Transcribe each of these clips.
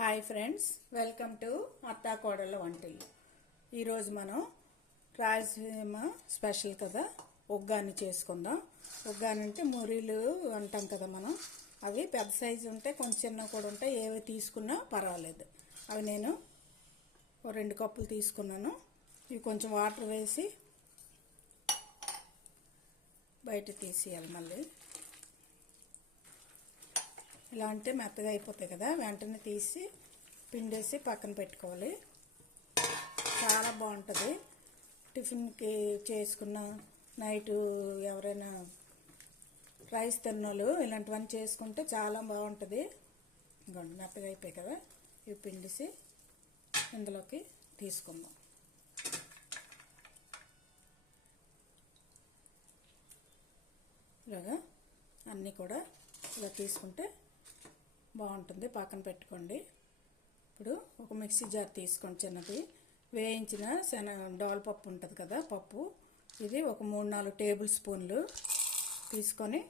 Hi friends welcome to అత్తా కోడళ్ళ వంటలు ఈరోజు మనం రాయలసీమ స్పెషల్ కదా ఒగ్గాని చేసుకుందాం. ఒగ్గాని అంటే మురీలు అంటాం కదా మనం. అవి పెద్ద సైజు ఉంటే కొంచెం చిన్న కూడా ఉంటాయి ఏవి తీసుకున్నా పర్వాలేదు. అవి నేను రెండు కప్పులు తీసుకున్నాను. ఇవి కొంచెం వాటర్ వేసి బయట తీసేయాలి మళ్ళీ. ఇలా అంటే మెత్తగా అయిపోతాయి కదా వెంటనే తీసి పిండేసి పక్కన పెట్టుకోవాలి. చాలా బాగుంటుంది. టిఫిన్కి చేసుకున్న నైట్ ఎవరైనా రైస్ తిన్నోళ్ళు ఇలాంటివన్నీ చేసుకుంటే చాలా బాగుంటుంది. ఇంకోండి మెత్తగా అయిపోయాయి కదా ఇవి పిండిసి ఇందులోకి తీసుకుందాం. ఇలాగా అన్నీ కూడా ఇలా తీసుకుంటే బాగుంటుంది. పక్కన పెట్టుకోండి. ఇప్పుడు ఒక మిక్సీ జార్ తీసుకోండి చిన్నది. వేయించిన శన డాల్ పప్పు ఉంటుంది కదా పప్పు. ఇది ఒక మూడు నాలుగు టేబుల్ స్పూన్లు తీసుకొని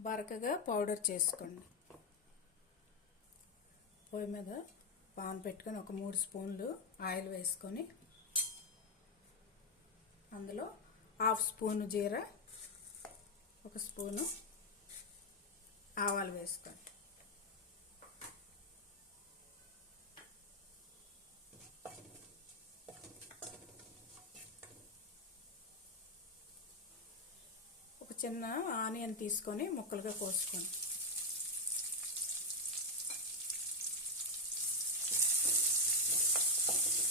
బరకగా పౌడర్ చేసుకోండి. పొయ్యి మీద పాన్ పెట్టుకొని ఒక మూడు స్పూన్లు ఆయిల్ వేసుకొని అందులో హాఫ్ స్పూను జీరా ఒక స్పూను ఆవాలు వేసుకోండి. ఒక చిన్న ఆనియన్ తీసుకొని ముక్కలుగా కోసుకోండి.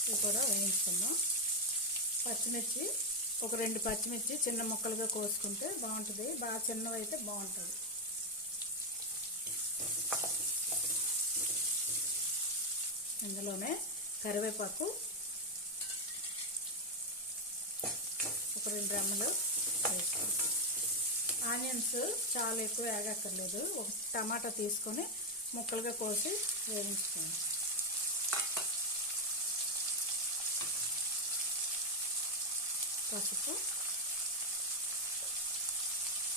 ఇవి కూడా వేయించుకుందాం. పచ్చిమిర్చి ఒక రెండు పచ్చిమిర్చి చిన్న ముక్కలుగా కోసుకుంటే బాగుంటుంది. బాగా చిన్నవి అయితే బాగుంటుంది. ఇందులోనే కరివేపాకు ఒక రెండు రెమ్మలు వేసుకుంటాం ఆనియన్స్ చాలా ఎక్కువ వేగక్కర్లేదు. ఒక టమాటా తీసుకొని ముక్కలుగా కోసి వేయించుకోండి. పసుపు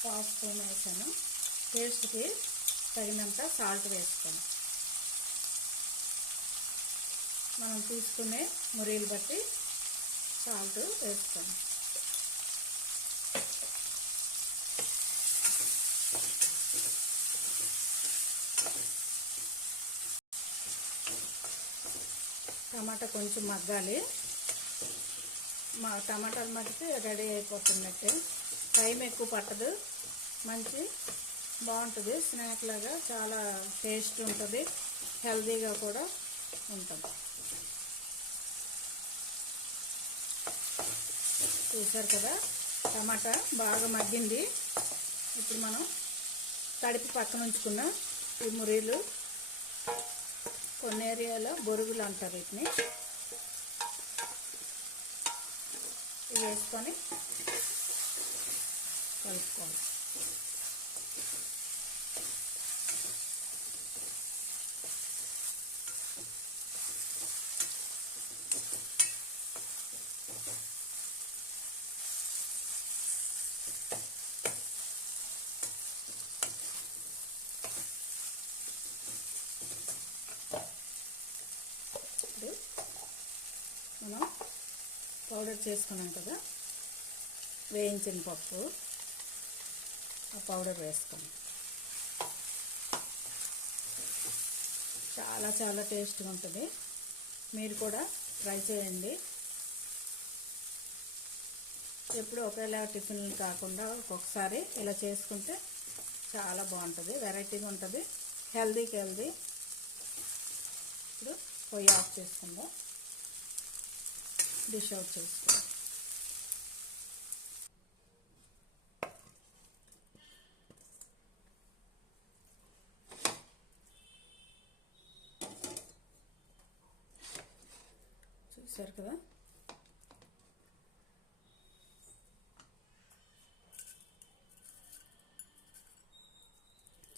పావు స్పూన్ వేసాను. టేస్ట్కి తగినంత సాల్ట్ వేసుకోండి. మనం తీసుకునే మురీలు బట్టి సాల్ట్ వేస్తాం. టమాటా కొంచెం మగ్గాలి. మా టమాటాలు మగ్గితే రెడీ అయిపోతున్నట్టే. టైం ఎక్కువ పట్టదు. మంచి బాగుంటుంది. స్నాక్ లాగా చాలా టేస్ట్ ఉంటుంది. హెల్తీగా కూడా ఉంటుంది. చూసారు కదా టమాటా బాగా మగ్గింది. ఇప్పుడు మనం తడిపి పక్కన ఉంచుకున్న ఈ మురీలు కొన్ని ఏరియాలో బొరుగులు అంటారు వీటిని. ఇవి వేసుకొని కలుపుకోవాలి ఇప్పుడు మనం పౌడర్ చేసుకున్నాం కదా వేయించిన పప్పు ఆ పౌడర్ వేసుకోండి చాలా చాలా టేస్ట్గా ఉంటుంది. మీరు కూడా ట్రై చేయండి. ఎప్పుడు ఒకేలా టిఫిన్లు కాకుండా ఒక్కొక్కసారి ఇలా చేసుకుంటే చాలా బాగుంటుంది వెరైటీగా ఉంటుంది. హెల్దీకి హెల్దీ. ఇప్పుడు పొయ్యి ఆఫ్ చేసుకుందాం. డిష్ అవుట్ చేసుకుందాం చూసారు కదా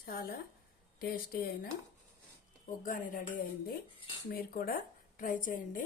చాలా టేస్టీ అయిన ఒగ్గాని రెడీ అయింది. మీరు కూడా ట్రై చేయండి.